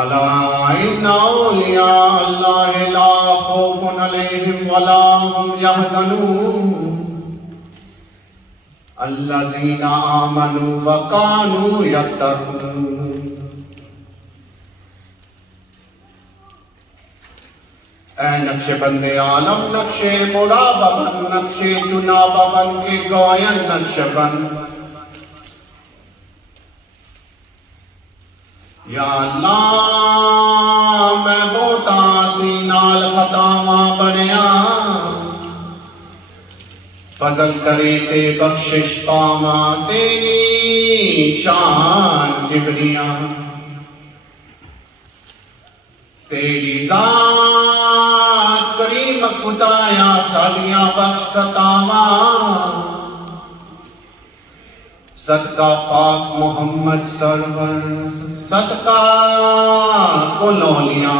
अला इन्ना औलिया अल्लाह ला खौफुन अलैहिम वला हुम यहज़नून अल्लज़ीना आमनू व कानू यत्तक़ून। ऐ नक्शबंदे आलम नक्शे मुराबबन नक्शे जुनाबबन के गोयन नक्शबंद या अल्लाह मैं बोता सी नाल खतावा बनया फजल करे ते बख्शिश पावा तेरी शान जिबरिया तेरी ज़ात करीम खुदाया सालियां बख्श खतावा सदका पाक मोहम्मद सरवर सदका कुल औलिया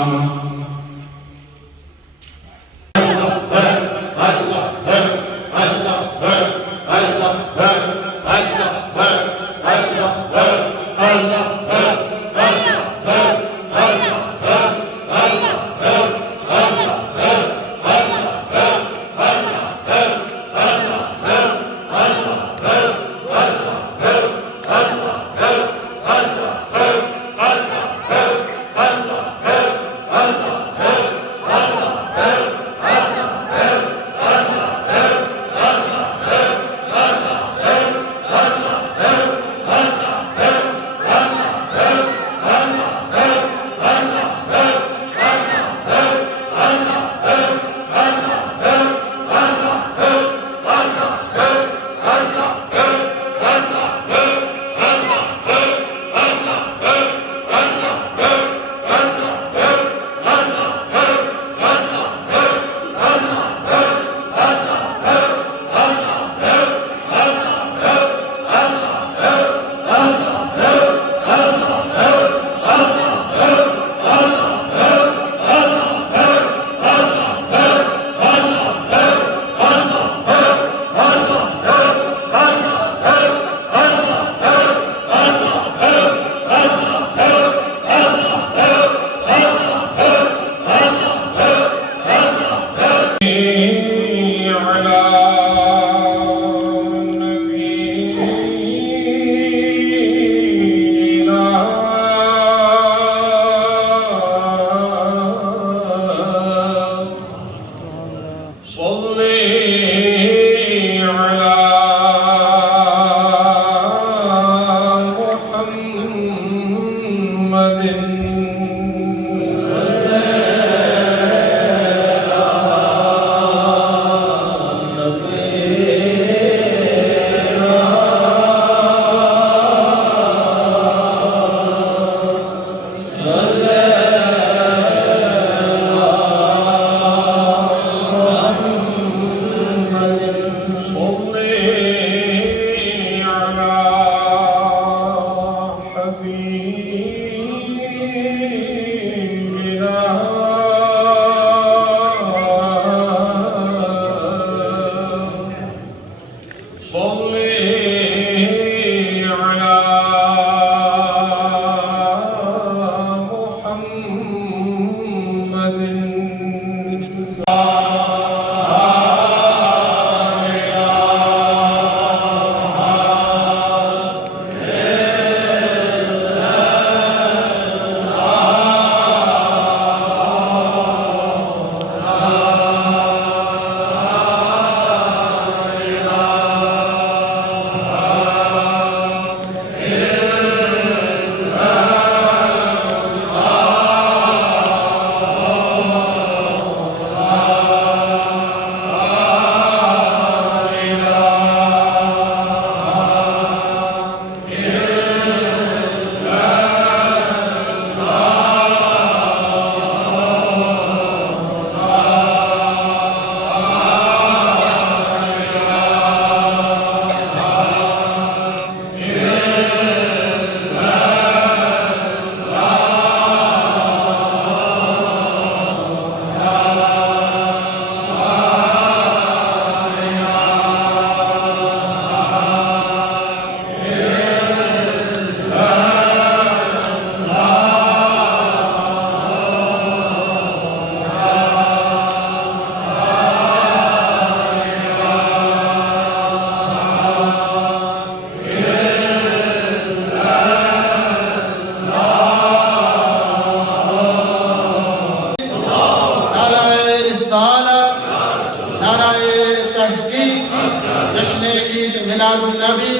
मिलादुन्नबी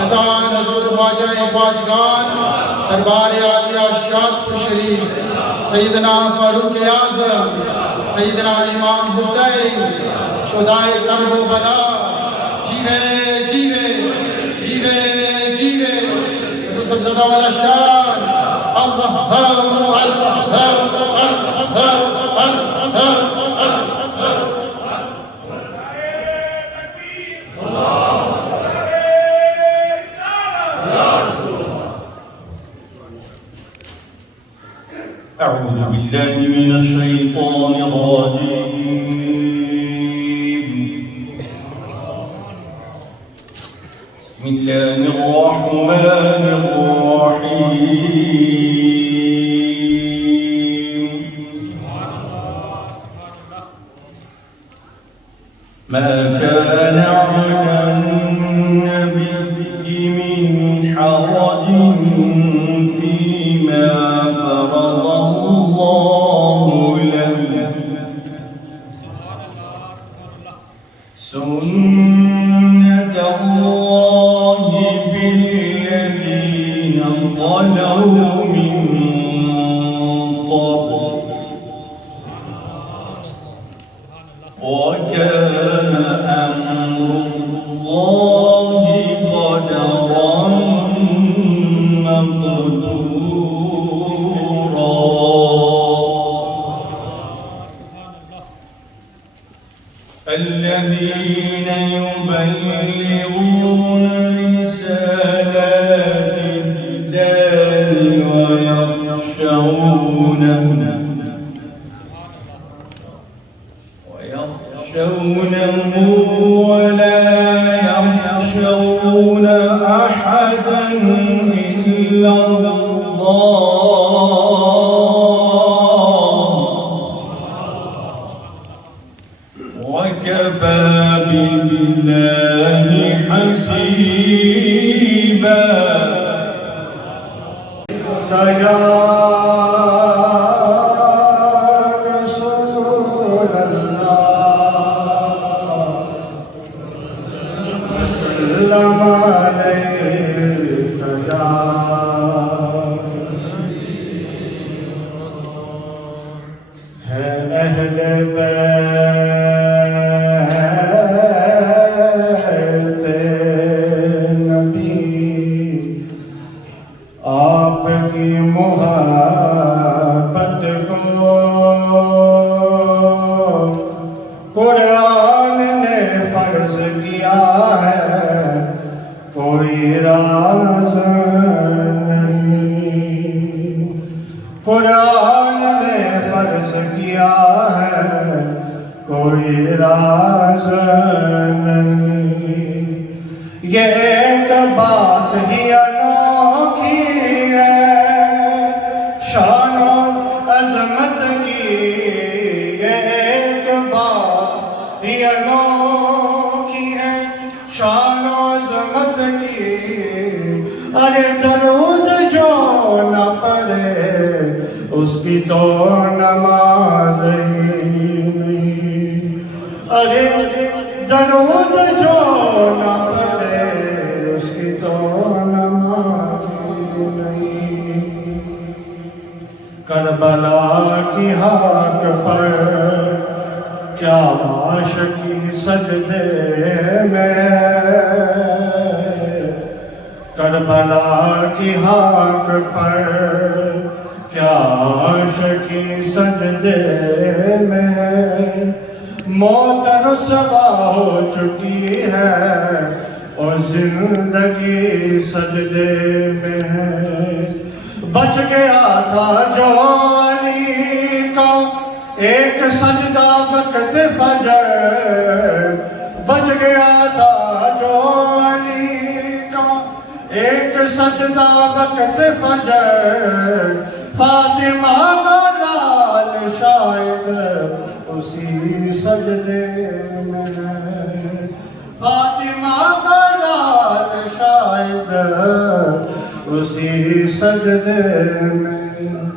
निज़ान हज़ूर ख्वाजा ख्वाजगान दरबार आलिया शादपुर शरीफ सैयदना फारूक आज़म सैयदना इमाम हुसैन शुहदाए करबला जीवे जीवे जीवे जीवे सबज़दा वाला शान अल्लाह أعوذ بالله من الشيطان الرجيم بسم الله الرحمن الرحيم ما كان على النبي من حرج فيما فرض الله له سنة الله في الذين خلوا من قبل وكان أمر الله قدرا مقدورا الذين يبلغون رسالات الله ويخشونه ولا يخشون أحدا إلا وكفى بالله حسيبا يا رسول الله وسلم عليك يا أهل बैत नबी आपकी मोहब्बत को कुरान ने फर्ज किया है, कोई राज नहीं। कुरान ने फर्ज किया है, कोई राज नहीं। ये एक बात ही अनोखी है शानो अजमत की, ये एक बात ही अनोखी है शानो अजमत की। अरे दरूद जो न पढ़े उसकी तो नमाज ही नहीं। अरे दरूद जो न पढ़े उसकी तो नमाज ही नहीं। करबला की हाक पर क्या आशिकी सजदे में, करबला की हाक पर क्या आशिकी सजदे में। मौत रुसवा हो चुकी है और जिंदगी सजदे में है। बच गया था जो अली का एक सजदा वक्त फजर, बच गया था जो अली का एक सजदा वक्त फजर। फातिमा का लाल शायद उसी सजदे में है, फातिमा का लाल शायद उसी सजदे में।